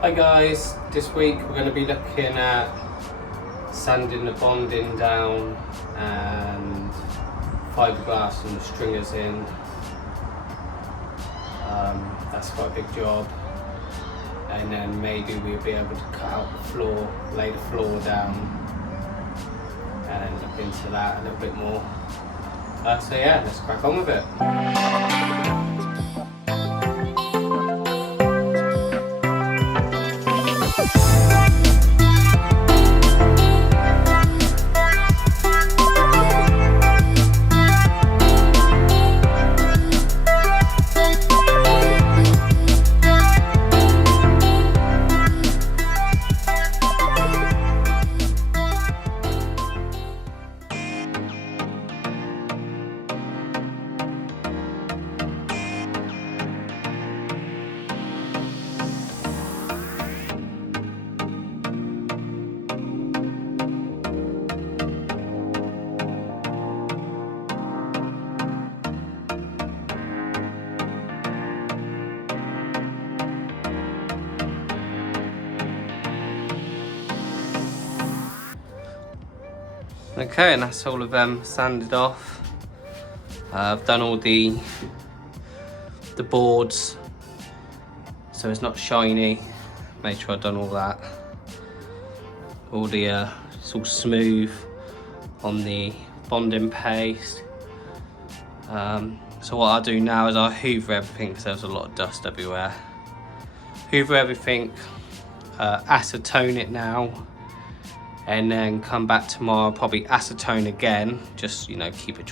Hi guys, this week we're going to be looking at sanding the bonding down and fiberglass and the stringers in. That's quite a big job, and then maybe we'll be able to cut out the floor, lay the floor down, and then look into that a little bit more. So yeah, let's crack on with it. Okay, and that's all of them sanded off. I've done all the boards so it's not shiny. Made sure I've done all that. All the it's all smooth on the bonding paste. So what I'll do now is I'll hoover everything because there's a lot of dust everywhere. Hoover everything, acetone it now, and then come back tomorrow, probably acetone again, just keep it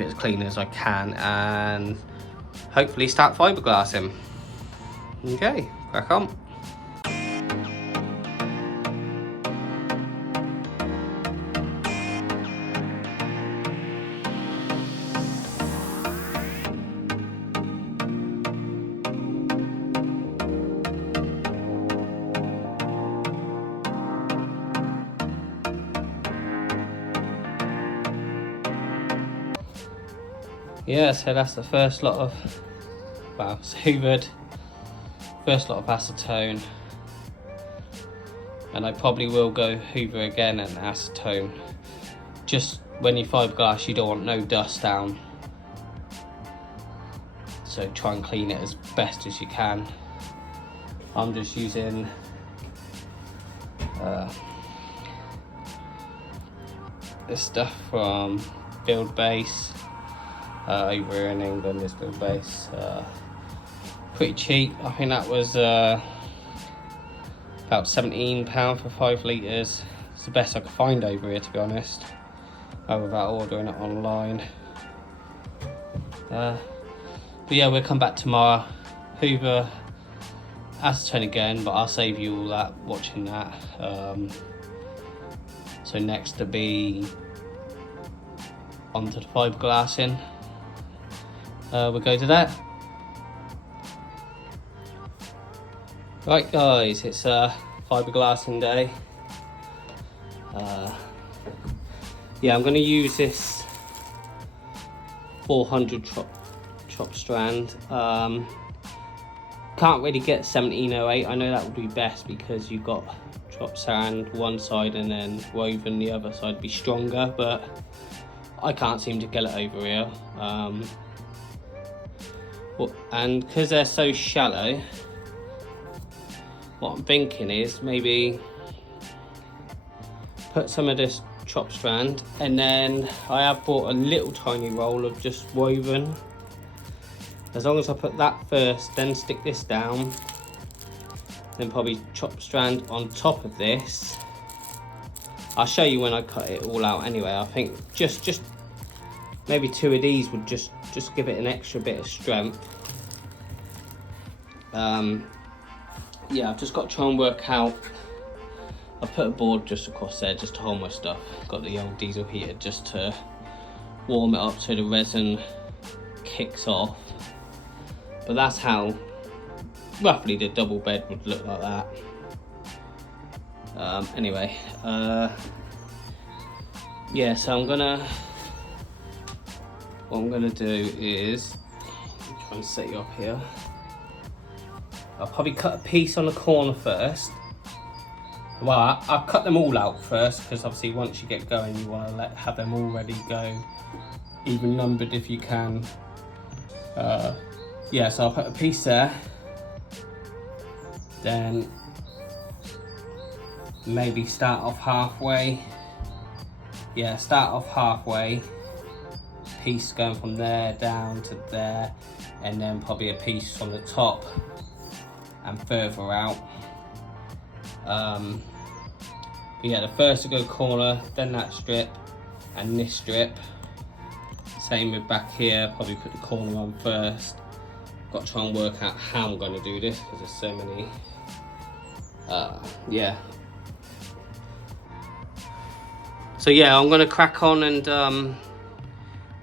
as clean as I can, and hopefully start fiberglassing. Okay, crack on. Yeah, so that's the first lot of, it's hoovered, first lot of acetone, and I probably will go hoover again and acetone. Just when you fiberglass, you don't want no dust down, so try and clean it as best as you can. I'm just using this stuff from Build Base. Over here in England, this Build Base, pretty cheap. I think that was about £17 for 5 litres. It's the best I could find over here, to be honest, without ordering it online. But yeah, we'll come back tomorrow, hoover, acetone again, but I'll save you all that watching that. So next to be onto the fiberglassing. We'll go to that. Right guys, it's fiberglassing day. Yeah, I'm going to use this 400 chop strand. Can't really get 1708. I know that would be best because you've got chop strand one side and then woven the other side to be stronger, but I can't seem to get it over here. And because they're so shallow, what I'm thinking is maybe put some of this chop strand, and then I have bought a little tiny roll of just woven. As long as I put that first, then stick this down, then probably chop strand on top of this. I'll show you when I cut it all out anyway. I think just maybe 2 of these would just give it an extra bit of strength. Yeah, I've just got to try and work out. I put a board just across there just to hold my stuff. Got the old diesel heater just to warm it up so the resin kicks off. But that's how roughly the double bed would look like that. Anyway, yeah, so what I'm gonna do is try and set you up here. I'll probably cut a piece on the corner first. Well, I'll cut them all out first, because obviously once you get going you want to have them all ready to go, even numbered if you can. Yeah, so I'll put a piece there, then maybe start off halfway. Yeah, start off halfway, piece going from there down to there, and then probably a piece from the top and further out. But yeah, the first to go corner, then that strip and this strip. Same with back here, probably put the corner on first. Got to try and work out how I'm going to do this because there's so many. Yeah. So yeah, I'm going to crack on and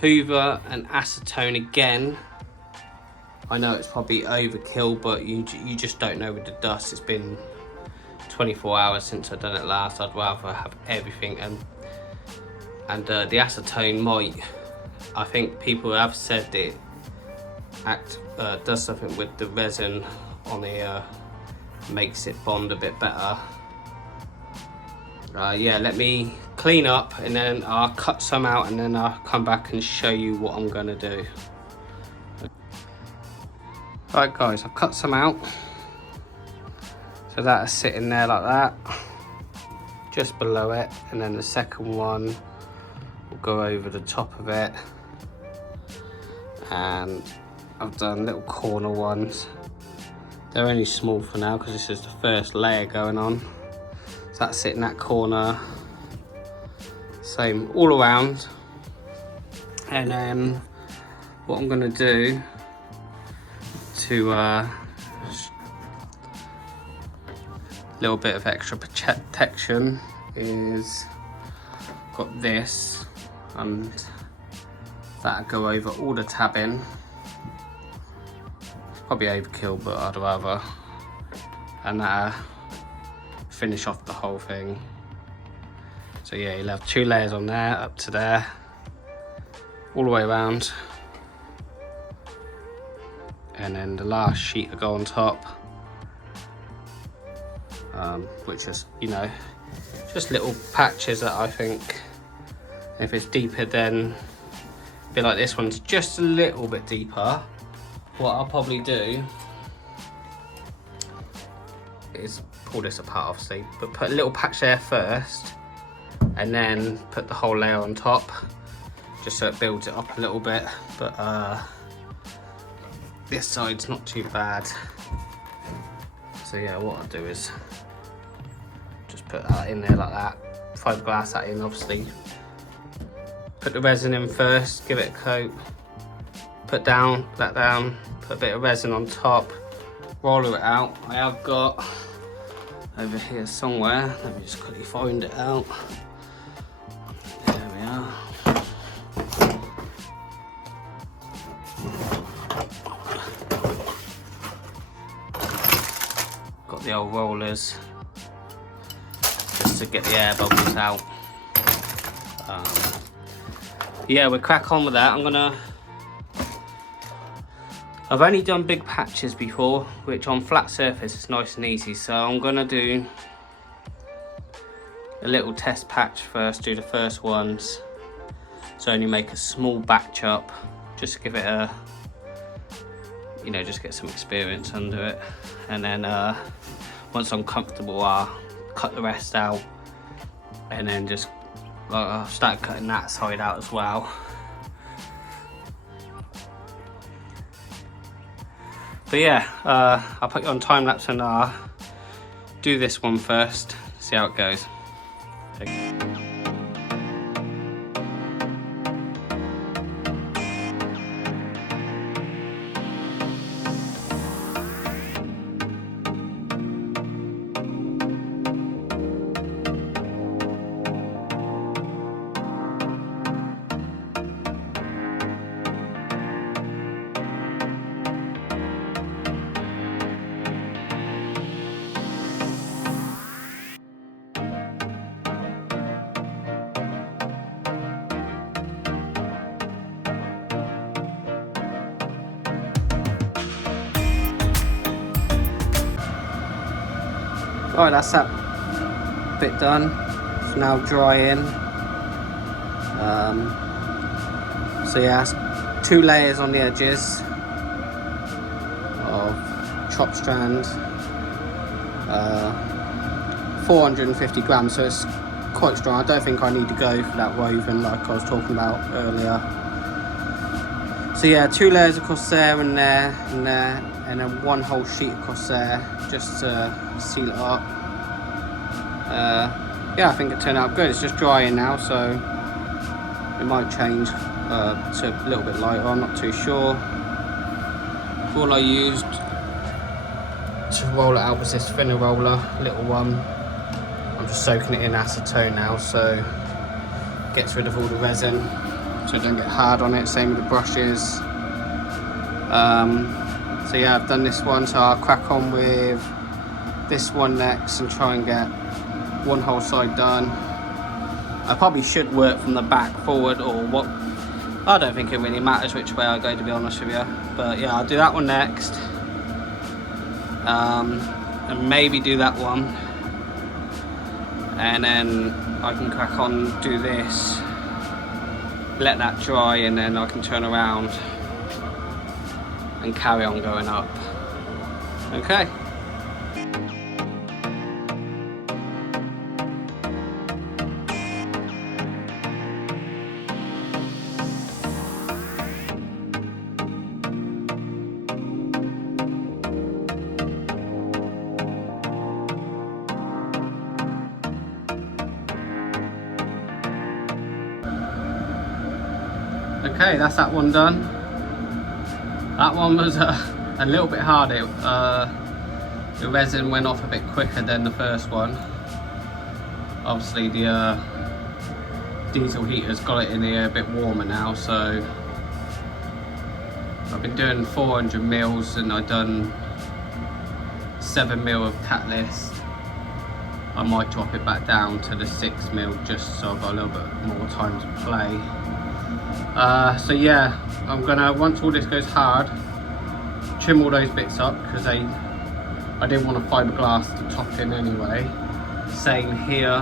hoover and acetone again. I know it's probably overkill, but you just don't know with the dust. It's been 24 hours since I've done it last. I'd rather have everything, and the acetone might, I think people have said it does something with the resin on here, makes it bond a bit better. Yeah, let me clean up and then I'll cut some out and then I'll come back and show you what I'm gonna do. Right guys, I've cut some out. So that is sitting there like that, just below it, and then the second one will go over the top of it. And I've done little corner ones. They're only small for now because this is the first layer going on. So that's sitting that corner. Same all around. And then what I'm gonna do to little bit of extra protection is got this, and that'll go over all the tabbing. Probably overkill, but I'd rather. And that'll finish off the whole thing. So yeah, you'll have 2 layers on there, up to there, all the way around. And then the last sheet will go on top. Which is, you know, just little patches that I think, if it's deeper then, a bit like this one's just a little bit deeper, what I'll probably do is pull this apart obviously, but put a little patch there first and then put the whole layer on top, just so it builds it up a little bit. But this side's not too bad. So yeah, what I'll do is just put that in there like that, fiberglass that in obviously, put the resin in first, give it a coat, put that down, put a bit of resin on top, roll it out. I have got over here somewhere, let me just quickly find it out. There we are. Got the old rollers just to get the air bubbles out. Yeah, we'll crack on with that. I've only done big patches before, which on flat surface is nice and easy, so I'm gonna do a little test patch first, do the first ones, so only make a small batch up, just to give it a, you know, just get some experience under it. And then once I'm comfortable, I'll cut the rest out, and then just I'll start cutting that side out as well. But yeah, I'll put you on time lapse and I'll do this one first, see how it goes. Right, that's that bit done. It's now drying. So yeah, it's 2 layers on the edges of chopped strand, 450 grams, so it's quite strong. I don't think I need to go for that woven like I was talking about earlier. So yeah, 2 layers across there and there and there, and then 1 whole sheet across there just to seal it up. Yeah, I think it turned out good. It's just drying now, so it might change to a little bit lighter, I'm not too sure. All I used to roll it out was this thinner roller, little one. I'm just soaking it in acetone now, so it gets rid of all the resin, so it don't get hard on it. Same with the brushes. So yeah, I've done this one, so I'll crack on with this one next and try and get 1 whole side done. I probably should work from the back forward, or what. I don't think it really matters which way I go, to be honest with you. But yeah, I'll do that one next. And maybe do that one. And then I can crack on, do this, let that dry, and then I can turn around and carry on going up. Okay. Okay, that's that one done. That one was a little bit harder. The resin went off a bit quicker than the first one. Obviously the diesel heater's got it in here a bit warmer now, so I've been doing 400 mils and I've done 7 mil of catalyst. I might drop it back down to the 6 mil just so I've got a little bit more time to play. So yeah, I'm gonna, once all this goes hard, trim all those bits up because I didn't want a fiberglass to top in anyway. Same here.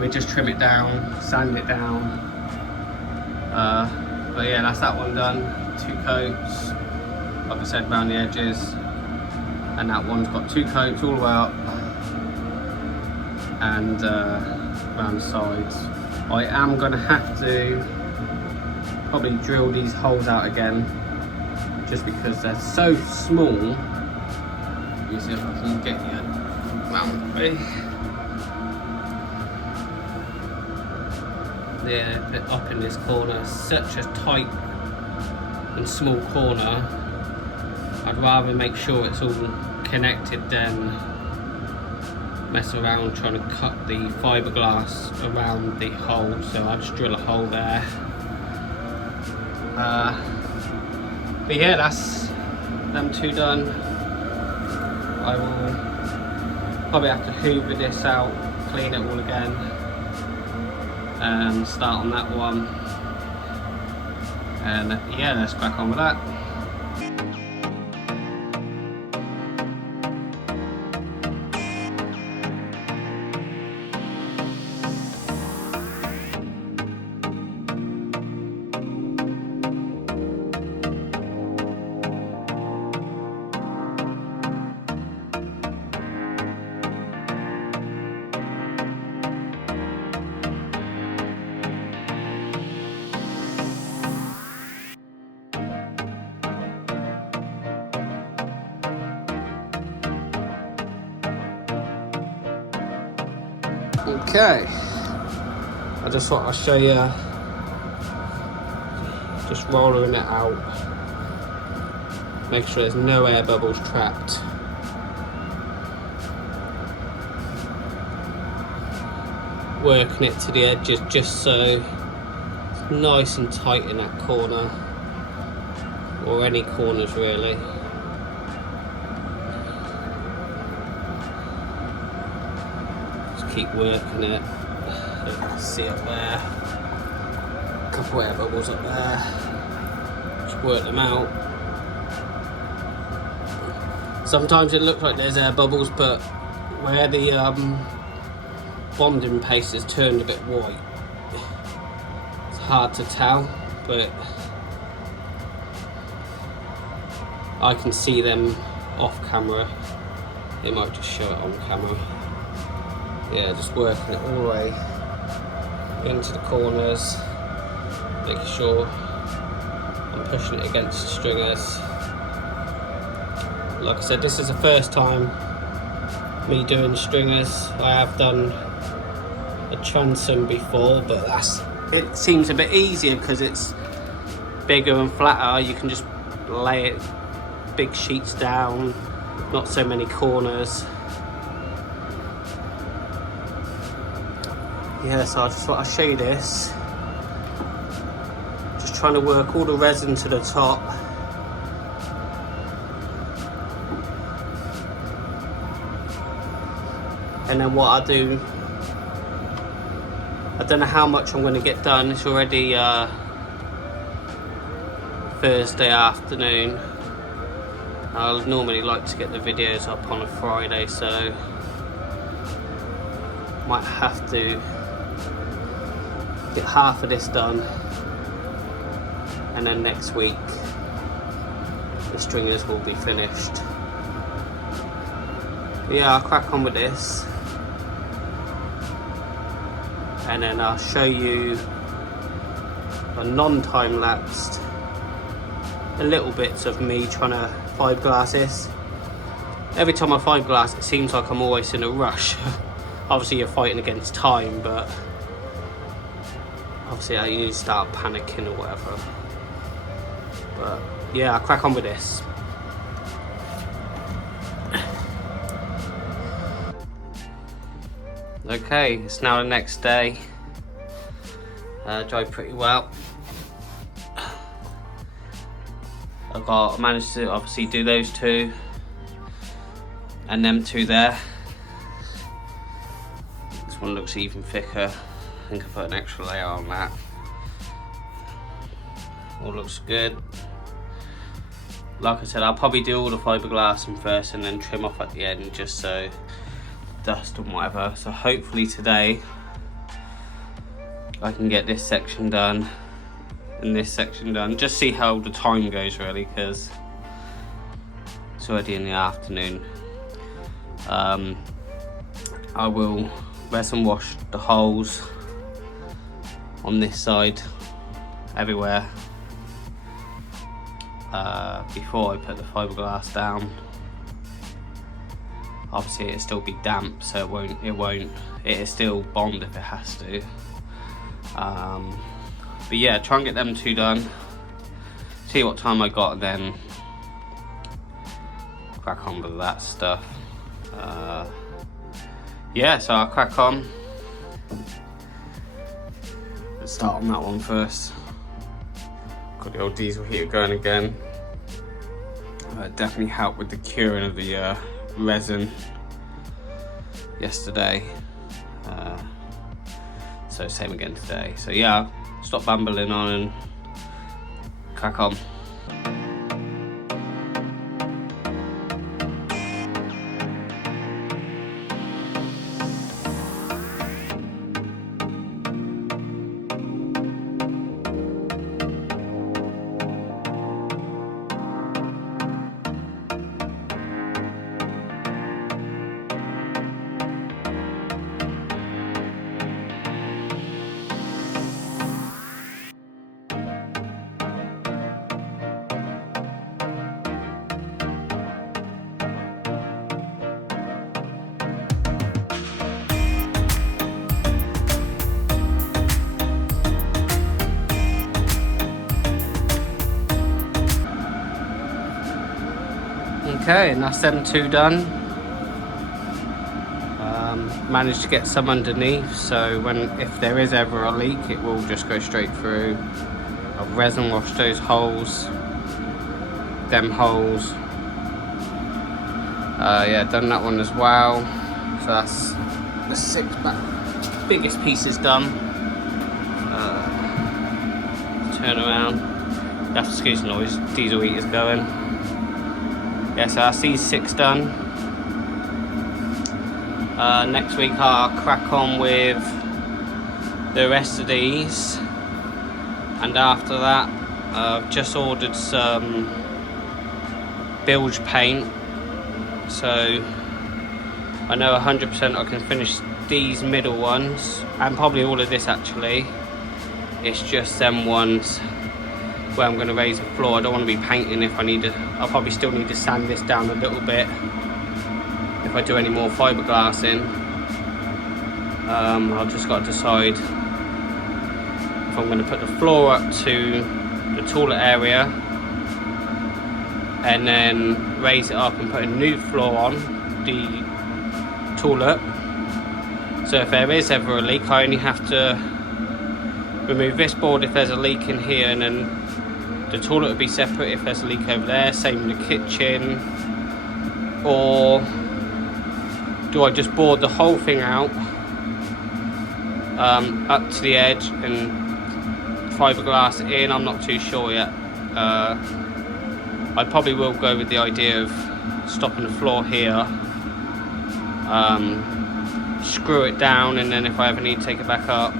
We just trim it down, sand it down. But yeah, that's that one done. 2 coats, like I said, around the edges, and that one's got 2 coats all the way up and around the sides. I am going to have to probably drill these holes out again just because they're so small. Let me see if I can get you around me. Yeah, a bit up in this corner. Such a tight and small corner. I'd rather make sure it's all connected than mess around trying to cut the fiberglass around the hole, so I'll just drill a hole there. But yeah, that's them 2 done. I will probably have to hoover this out, clean it all again, and start on that one. And yeah, let's crack on with that. Okay, I just thought I'd show you, just rolling it out, make sure there's no air bubbles trapped. Working it to the edges just so it's nice and tight in that corner, or any corners really. Keep working it. You can see up there, a couple air bubbles up there. Just work them out. Sometimes it looks like there's air bubbles, but where the bonding paste is turned a bit white, it's hard to tell, but I can see them off camera. They might just show it on camera. Yeah, just working it all the way into the corners, making sure I'm pushing it against the stringers. Like I said, this is the first time me doing stringers. I have done a transom before, but it seems a bit easier because it's bigger and flatter. You can just lay it big sheets down, not so many corners. Yeah, so I just thought I'd show you this. Just trying to work all the resin to the top. And then what I do, I don't know how much I'm going to get done. It's already Thursday afternoon. I normally like to get the videos up on a Friday, so might have to get half of this done, and then next week the stringers will be finished. But yeah, I'll crack on with this, and then I'll show you a non-time-lapsed, a little bits of me trying to fiberglass this. Every time I fiberglass, it seems like I'm always in a rush. Obviously you're fighting against time, but obviously you need to start panicking or whatever. But yeah, I'll crack on with this. Okay, it's now the next day. Dried pretty well. I managed to obviously do those two and them two there. This one looks even thicker. I think I put an extra layer on that. All looks good. Like I said, I'll probably do all the fiberglassing first and then trim off at the end, just so dust and whatever. So hopefully today I can get this section done and this section done. Just see how the time goes really, because it's already in the afternoon. I will resin wash the holes on this side everywhere before I put the fiberglass down. Obviously it'll still be damp, so it'll still bond if it has to. But yeah, try and get them two done, see what time I got, and then crack on with that stuff. Yeah, so I'll crack on. Let's start on that one first. Got the old diesel heater going again. Definitely helped with the curing of the resin yesterday. So same again today. So yeah, stop bambling on and crack on. Okay, and that's them two done. Managed to get some underneath, so if there is ever a leak, it will just go straight through. I've resin washed those holes, them holes. Yeah, done that one as well. So that's the biggest pieces done. Turn around. You have to excuse the noise, diesel heater's going. Yeah, yeah, so that's these 6 done. Next week I'll crack on with the rest of these, and after that I've just ordered some bilge paint, so I know 100% I can finish these middle ones, and probably all of this actually. It's just them ones where I'm going to raise the floor. I don't want to be painting if I need to. I'll probably still need to sand this down a little bit if I do any more fiberglassing. I've just got to decide if I'm going to put the floor up to the toilet area and then raise it up and put a new floor on the toilet. So if there is ever a leak, I only have to remove this board if there's a leak in here, and then the toilet will be separate if there's a leak over there. Same in the kitchen. Or do I just board the whole thing out up to the edge and fiberglass it in? I'm not too sure yet. I probably will go with the idea of stopping the floor here, screw it down, and then if I ever need to take it back up,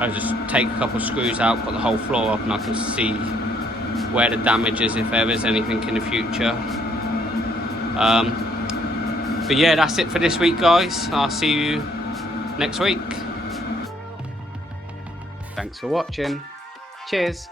I just take a couple of screws out, put the whole floor up, and I can see where the damage is if there is anything in the future. But yeah, that's it for this week, guys. I'll see you next week. Thanks for watching. Cheers.